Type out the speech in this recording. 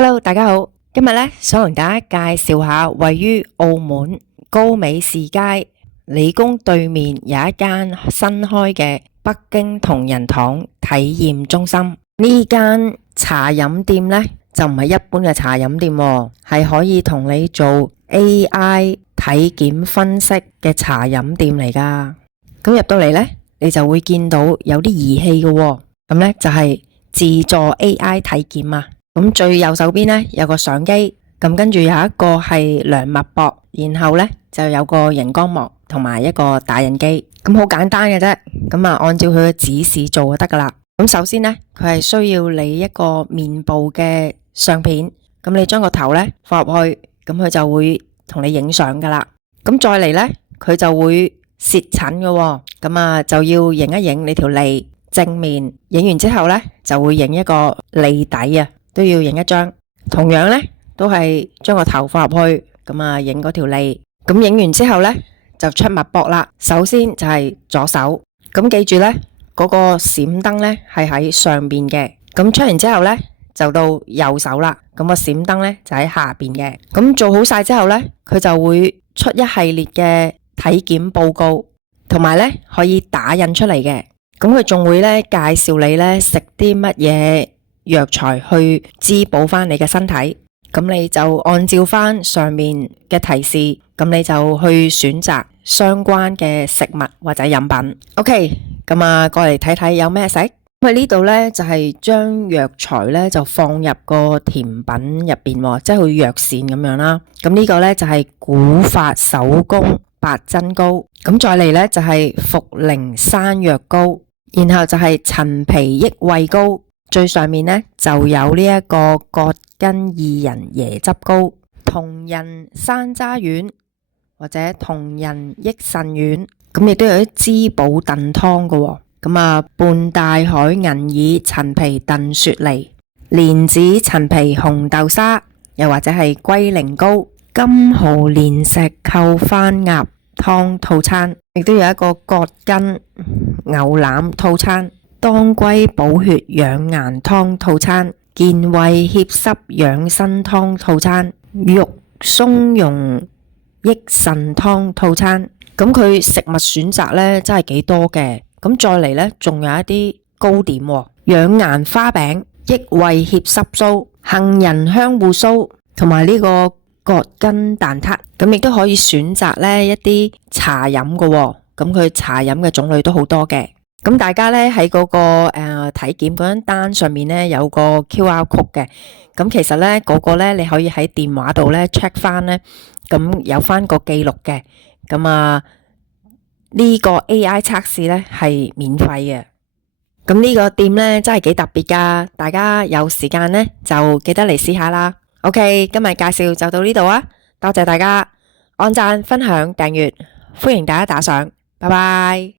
Hello，大家好，今日咧想同大家介紹下位於澳門高美士街理工對面有一間新開嘅北京同仁堂體驗中心。呢間茶飲店咧就唔係一般嘅茶飲店喎，係可以同你做 AI 體檢分析嘅茶飲店嚟噶。咁入到嚟咧，你就會見到有啲儀器嘅喎，咁咧就係自助 AI 體檢啊。咁最右手邊呢，有個相機，咁跟住有一個係量脈搏，然後呢就有個熒光幕同埋一個打印機，咁好簡單嘅啫。咁按照佢嘅指示做就得噶啦。咁首先呢，佢係需要你一個面部嘅相片，咁你將個頭呢放入去，咁佢就會同你影相噶啦。咁再嚟呢，佢就會攝診嘅喎，咁就要影一影你條脷正面，影完之後呢，就會影一個脷底啊。都要影一張，同樣呢都係將個頭放入去，咁影嗰條脷，咁影完之後呢就出脈搏啦。首先就係左手，咁記住呢嗰個閃燈呢係喺上邊嘅，咁出完之後呢就到右手啦，咁個閃燈呢就喺下邊嘅。咁做好晒之後呢，佢就會出一系列嘅體檢報告，同埋呢可以打印出嚟嘅。咁佢仲會呢介紹你呢食啲乜嘢藥材去滋補翻你嘅身體，咁你就按照翻上面嘅提示，咁你就去選擇相關嘅食物或者飲品。OK， 咁過嚟睇睇有咩食。佢呢度呢就係將藥材呢就放入個甜品入邊，即係好似藥膳咁樣啦。咁呢個呢就係古法手工白珍糕，咁再嚟呢就係茯苓山藥糕，然後就係陳皮益胃糕。最上面呢就有呢一個葛根薏仁椰汁糕、同仁山楂丸或者同仁益腎丸，咁亦都有啲滋補燉湯嘅。咁半大海銀耳陳皮燉雪梨、蓮子陳皮紅豆沙，又或者係龜苓膏、金蠔蓮石扣番鴨湯套餐，亦都有一個葛根牛腩套餐、當歸補血養顏湯套餐、健胃協濕養生湯套餐、肉鬆茸益腎湯套餐。咁佢食物選擇呢真係幾多嘅。咁再嚟呢，仲有一啲糕點喎，養顏花餅、益胃協濕酥、杏仁香芋酥，同埋呢個葛根蛋撻。咁亦都可以選擇呢一啲茶飲嘅喎。咁佢茶飲嘅種類都好多嘅。咁大家呢喺嗰個體檢嗰張單上面呢有個 QR code 嘅，咁其實呢嗰個呢你可以喺電話度呢 check 翻呢，咁有翻個記錄嘅。咁呢個 AI 測試呢係免費嘅。咁呢個店呢真係幾特別噶，大家有時間呢就記得嚟試下啦。OK， 今日介紹就到呢度啊，多謝大家按讚、分享、訂閱，歡迎大家打賞，拜拜。